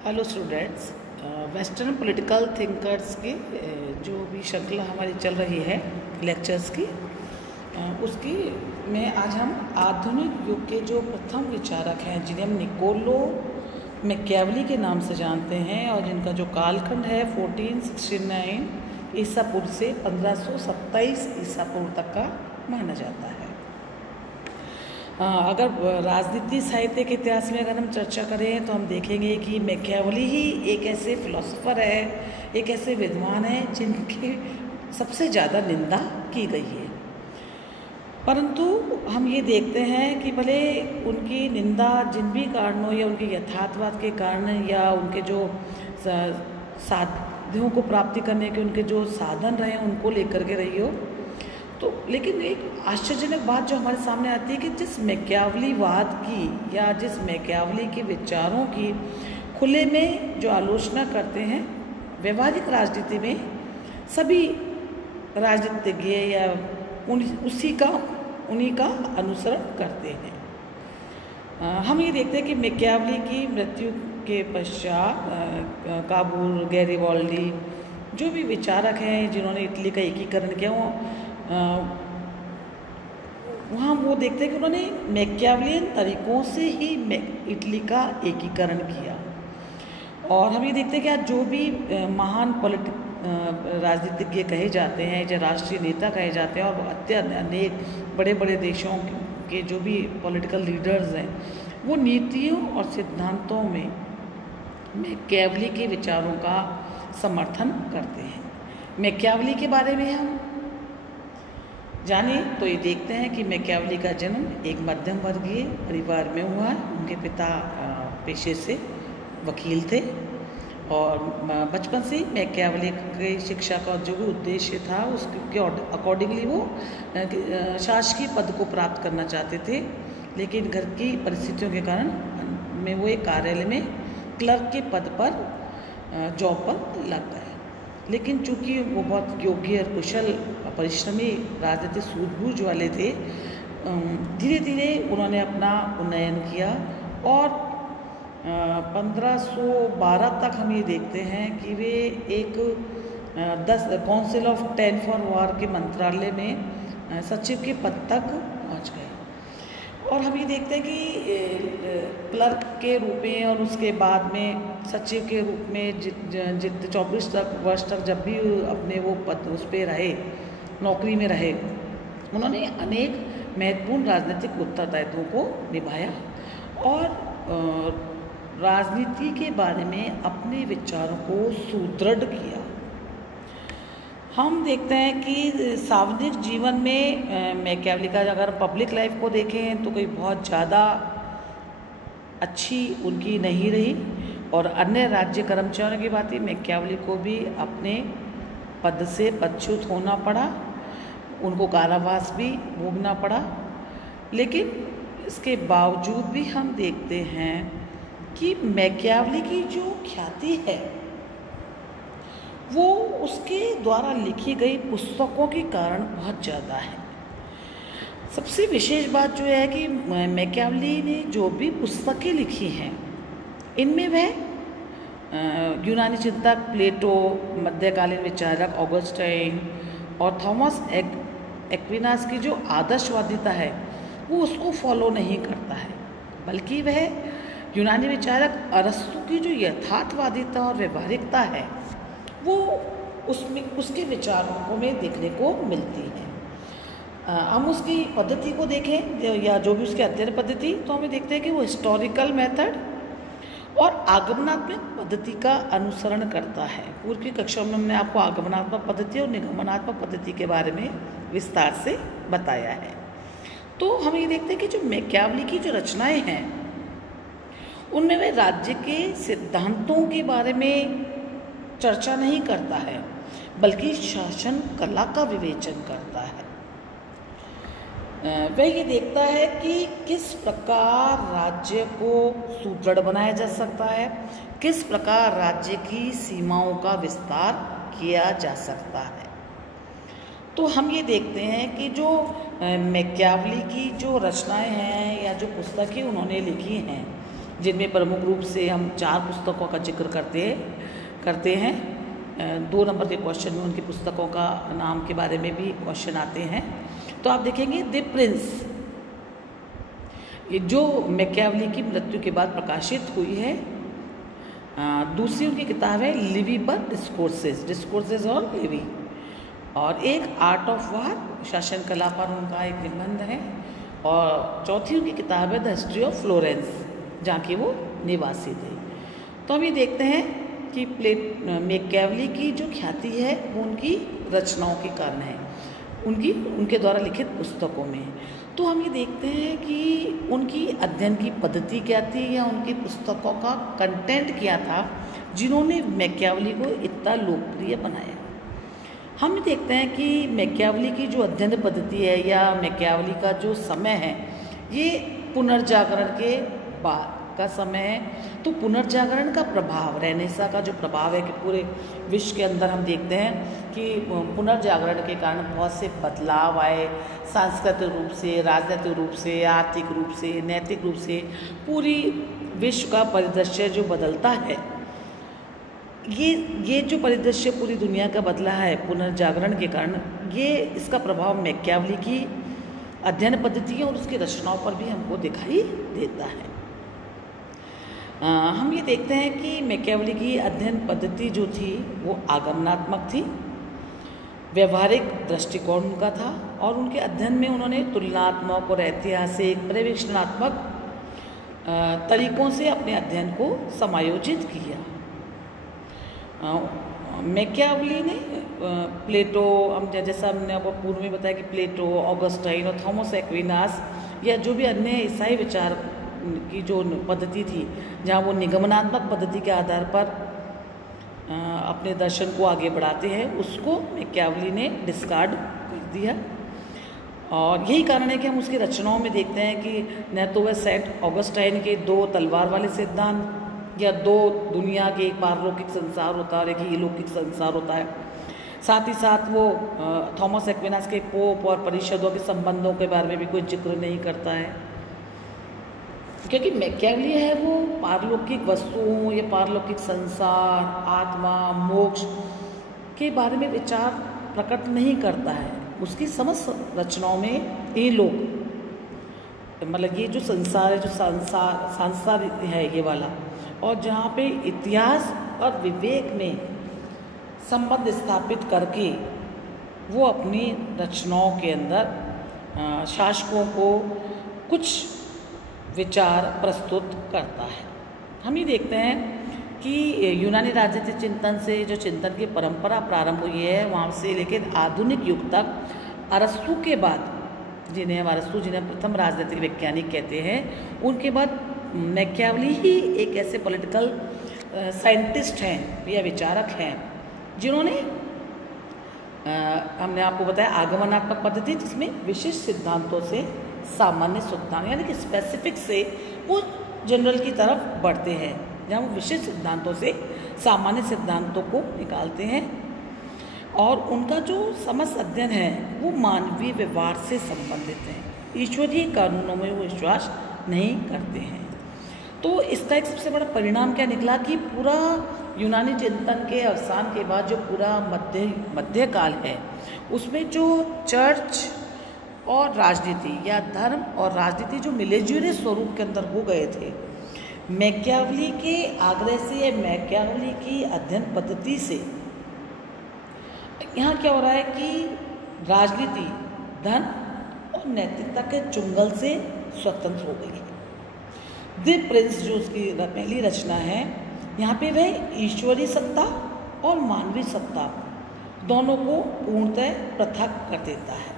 Hello students. Western political thinkers की जो भी श्रृंखला हमारी चल रही है लेक्चर्स की, उसकी में आज हम आधुनिक युग के जो प्रथम विचारक हैं जिन्हें हम निकोलो मैकियावेली के नाम से जानते हैं और जिनका जो कालखंड है 1469 ईसा पूर्व से 1527 ईसा पूर्व तक का माना जाता है। अगर राजनीति साहित्य के इतिहास में अगर हम चर्चा करें तो हम देखेंगे कि मैकियावेली ही एक ऐसे फिलोसोफर है, एक ऐसे विद्वान है जिनकी सबसे ज़्यादा निंदा की गई है। परंतु हम ये देखते हैं कि भले उनकी निंदा जिन भी कारणों या उनके यथार्थवाद के कारण या उनके जो साध्यों को प्राप्ति करने के उनके जो साधन रहे उनको लेकर के रही हो, तो लेकिन एक आश्चर्यजनक बात जो हमारे सामने आती है कि जिस मैकियावेलीवाद की या जिस मैकियावेली के विचारों की खुले में जो आलोचना करते हैं, व्यवहारिक राजनीति में सभी राजनीतिज्ञ या उन्हीं का अनुसरण करते हैं। हम ये देखते हैं कि मैकियावेली की मृत्यु के पश्चात काबूल, गैरिबाल्डी जो भी विचारक हैं जिन्होंने इटली का एकीकरण किया, वहाँ वो देखते हैं कि उन्होंने मैकियावेलियन तरीक़ों से ही इटली का एकीकरण किया। और हम ये देखते हैं कि आज जो भी महान राजनीतिज्ञ कहे जाते हैं, जो राष्ट्रीय नेता कहे जाते हैं और अनेक बड़े बड़े देशों के जो भी पॉलिटिकल लीडर्स हैं, वो नीतियों और सिद्धांतों में मैकियावेली के विचारों का समर्थन करते हैं। मैकियावेली के बारे में हम जाने तो ये देखते हैं कि मैकियावेली का जन्म एक मध्यम वर्गीय परिवार में हुआ। उनके पिता पेशे से वकील थे और बचपन से ही मैकियावेली की शिक्षा का जो भी उद्देश्य था उसके अकॉर्डिंगली वो शासकीय पद को प्राप्त करना चाहते थे, लेकिन घर की परिस्थितियों के कारण में वो एक कार्यालय में क्लर्क के पद पर जॉब पर लग गए। लेकिन चूँकि वो बहुत योग्य और कुशल परिश्रमी राजनीतिक सूझबूझ वाले थे, धीरे धीरे उन्होंने अपना उन्नयन किया और 1512 तक हम ये देखते हैं कि वे एक 10 काउंसिल ऑफ 10 फॉर वार के मंत्रालय में सचिव के पद तक पहुंच गए। और हम ये देखते हैं कि क्लर्क के रूप में और उसके बाद में सचिव के रूप में 24 वर्ष तक जब भी अपने वो पद उस पर रहे, नौकरी में रहे, उन्होंने अनेक महत्वपूर्ण राजनीतिक उत्तरदायित्वों को निभाया और राजनीति के बारे में अपने विचारों को सुदृढ़ किया। हम देखते हैं कि सार्वजनिक जीवन में मैकियावेली का अगर पब्लिक लाइफ को देखें तो कोई बहुत ज़्यादा अच्छी उनकी नहीं रही और अन्य राज्य कर्मचारियों की बात ही मैकियावेली को भी अपने पद से पदच्युत होना पड़ा, उनको कारावास भी भोगना पड़ा। लेकिन इसके बावजूद भी हम देखते हैं कि मैकियावेली की जो ख्याति है वो उसके द्वारा लिखी गई पुस्तकों के कारण बहुत ज़्यादा है। सबसे विशेष बात जो है कि मैकियावेली ने जो भी पुस्तकें लिखी हैं, इनमें वह यूनानी चिंतक प्लेटो, मध्यकालीन विचारक ऑगस्टाइन और थॉमस एक्विनास की जो आदर्शवादिता है वो उसको फॉलो नहीं करता है, बल्कि वह यूनानी विचारक अरस्तु की जो यथार्थवादिता और व्यवहारिकता है वो उसमें उसके विचारों में देखने को मिलती है। हम उसकी पद्धति को देखें या जो भी उसकी अध्ययन पद्धति, तो हमें देखते हैं कि वो हिस्टोरिकल मेथड और आगमनात्मक पद्धति का अनुसरण करता है। पूर्व की कक्षा में हमने आपको आगमनात्मक पद्धति और निगमनात्मक पद्धति के बारे में विस्तार से बताया है। तो हम ये देखते हैं कि जो मैकियावेली की जो रचनाएं हैं उनमें वह राज्य के सिद्धांतों के बारे में चर्चा नहीं करता है, बल्कि शासन कला का विवेचन करता है। वह ये देखता है कि किस प्रकार राज्य को सुदृढ़ बनाया जा सकता है, किस प्रकार राज्य की सीमाओं का विस्तार किया जा सकता है। तो हम ये देखते हैं कि जो मैकियावेली की जो रचनाएं हैं या जो पुस्तकें उन्होंने लिखी हैं जिनमें प्रमुख रूप से हम 4 पुस्तकों का जिक्र करते हैं। 2 नंबर के क्वेश्चन में उनकी पुस्तकों का नाम के बारे में भी क्वेश्चन आते हैं। तो आप देखेंगे द प्रिंस, ये जो मैकियावेली की मृत्यु के बाद प्रकाशित हुई है। दूसरी उनकी किताब है लिवी पर डिस्कोर्सेज ऑन लिवी, और एक आर्ट ऑफ वार, शासन कला पर उनका एक निबंध है। और चौथी उनकी किताब है द हिस्ट्री ऑफ फ्लोरेंस, जहाँ के वो निवासी थे। तो हम ये देखते हैं कि मैकियावेली की जो ख्याति है वो उनकी रचनाओं के कारण है, उनके द्वारा लिखित पुस्तकों में। तो हम ये देखते हैं कि उनकी अध्ययन की पद्धति क्या थी, या उनकी पुस्तकों का कंटेंट क्या था, जिन्होंने मैकियावेली को इतना लोकप्रिय बनाया। हम देखते हैं कि मैकियावेली की जो अध्ययन पद्धति है, या मैकियावेली का जो समय है, ये पुनर्जागरण के बाद का समय है। तो पुनर्जागरण का प्रभाव, रेनेसा का जो प्रभाव है कि पूरे विश्व के अंदर हम देखते हैं कि पुनर्जागरण के कारण बहुत से बदलाव आए, सांस्कृतिक रूप से, राजनीतिक रूप से, आर्थिक रूप से, नैतिक रूप से पूरी विश्व का परिदृश्य जो बदलता है। ये जो परिदृश्य पूरी दुनिया का बदला है पुनर्जागरण के कारण, ये इसका प्रभाव मैकियावेली की अध्ययन पद्धति और उसकी रचनाओं पर भी हमको दिखाई देता है। हम ये देखते हैं कि मैकियावेली की अध्ययन पद्धति जो थी वो आगमनात्मक थी, व्यवहारिक दृष्टिकोण उनका था, और उनके अध्ययन में उन्होंने तुलनात्मक और ऐतिहासिक पर्यवेक्षणात्मक तरीकों से अपने अध्ययन को समायोजित किया। मैकियावेली ने प्लेटो, हम जैसा हमने आपको पूर्व में बताया कि प्लेटो, ऑगस्टाइन और थॉमस एक्विनास, या जो भी अन्य ईसाई विचार की जो पद्धति थी, जहाँ वो निगमनात्मक पद्धति के आधार पर अपने दर्शन को आगे बढ़ाते हैं, उसको मैकियावेली ने डिस्कार्ड कर दिया। और यही कारण है कि हम उसकी रचनाओं में देखते हैं कि न तो वह सेंट ऑगस्टाइन के 2 तलवार वाले सिद्धांत, या 2 दुनिया के, एक पारलौकिक संसार होता है और एक अलौकिक संसार होता है, साथ ही साथ वो थॉमस एक्विनास के पोप और परिषदों के संबंधों के बारे में भी कोई जिक्र नहीं करता है, क्योंकि मैकियावेली है वो पारलौकिक वस्तुओं या पारलौकिक संसार, आत्मा, मोक्ष के बारे में विचार प्रकट नहीं करता है। उसकी समस्त रचनाओं में ये लोग, मतलब ये जो संसार है, जो संसार है ये वाला, और जहाँ पे इतिहास और विवेक में संबंध स्थापित करके वो अपनी रचनाओं के अंदर शासकों को कुछ विचार प्रस्तुत करता है। हम ये देखते हैं कि यूनानी राजनीतिक चिंतन से जो चिंतन की परंपरा प्रारंभ हुई है, वहाँ से लेकर आधुनिक युग तक अरस्तु के बाद, जिन्हें प्रथम राजनीतिक वैज्ञानिक कहते हैं, उनके बाद मैकियावेली ही एक ऐसे पॉलिटिकल साइंटिस्ट हैं या विचारक हैं जिन्होंने हमने आपको बताया आगमनात्मक पद्धति, जिसमें विशिष्ट सिद्धांतों से सामान्य सिद्धांत, यानी कि स्पेसिफिक से वो जनरल की तरफ बढ़ते हैं, जहाँ वो विशिष्ट सिद्धांतों से सामान्य सिद्धांतों को निकालते हैं। और उनका जो समस्त अध्ययन है वो मानवीय व्यवहार से संबंधित है, ईश्वरीय कानूनों में वो विश्वास नहीं करते हैं। तो इसका एक सबसे बड़ा परिणाम क्या निकला कि पूरा यूनानी चिंतन के अवसान के बाद जो पूरा मध्यकाल है, उसमें जो चर्च और राजनीति या धर्म और राजनीति जो मिलेजुले स्वरूप के अंदर हो गए थे, मैकियावेली के आग्रह से या मैकियावेली की अध्ययन पद्धति से यहाँ क्या हो रहा है कि राजनीति धन और नैतिकता के चुंगल से स्वतंत्र हो गई है। द प्रिंस जो उसकी पहली रचना है, यहाँ पे वह ईश्वरीय सत्ता और मानवीय सत्ता दोनों को पूर्णतः पृथक कर देता है।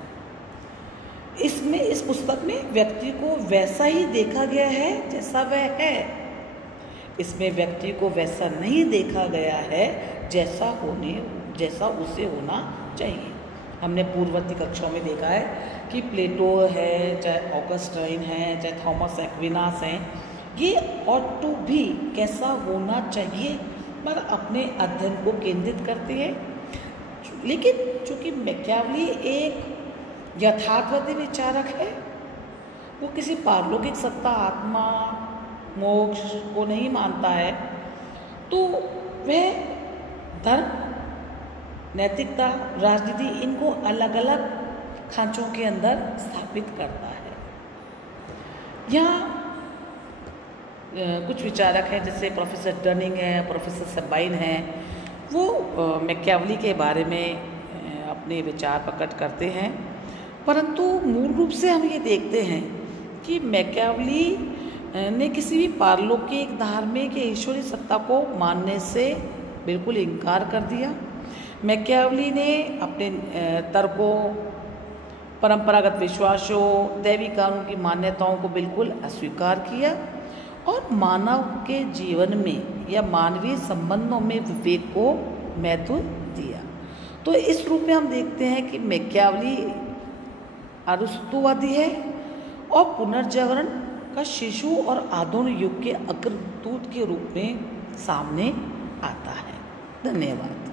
इस पुस्तक में व्यक्ति को वैसा ही देखा गया है जैसा वह है, इसमें व्यक्ति को वैसा नहीं देखा गया है जैसा उसे होना चाहिए। हमने पूर्ववर्ती कक्षाओं में देखा है कि प्लेटो है, चाहे ऑगस्टाइन है, चाहे थॉमस एक्विनास हैं, ये ऑट टू भी कैसा होना चाहिए पर अपने अध्ययन को केंद्रित करते हैं। लेकिन चूँकि मैकियावेली एक यथार्थवादी विचारक है, वो किसी पारलौकिक सत्ता, आत्मा मोक्ष को नहीं मानता है, तो वह धर्म, नैतिकता, राजनीति इनको अलग अलग खांचों के अंदर स्थापित करता है। यहाँ कुछ विचारक हैं जैसे प्रोफेसर डनिंग है, प्रोफेसर सरबाइन है, वो मैकियावली के बारे में अपने विचार प्रकट करते हैं, परंतु मूल रूप से हम ये देखते हैं कि मैकियावली ने किसी भी पारलौकिक, धार्मिक या ईश्वरीय सत्ता को मानने से बिल्कुल इनकार कर दिया। मैकियावली ने अपने तर्कों, परंपरागत विश्वासों, दैवी कानून की मान्यताओं को बिल्कुल अस्वीकार किया और मानव के जीवन में या मानवीय संबंधों में विवेक को महत्व दिया। तो इस रूप में हम देखते हैं कि मैकियावली अरस्तुवादी है और पुनर्जागरण का शिशु और आधुनिक युग के अग्रदूत के रूप में सामने आता है। धन्यवाद।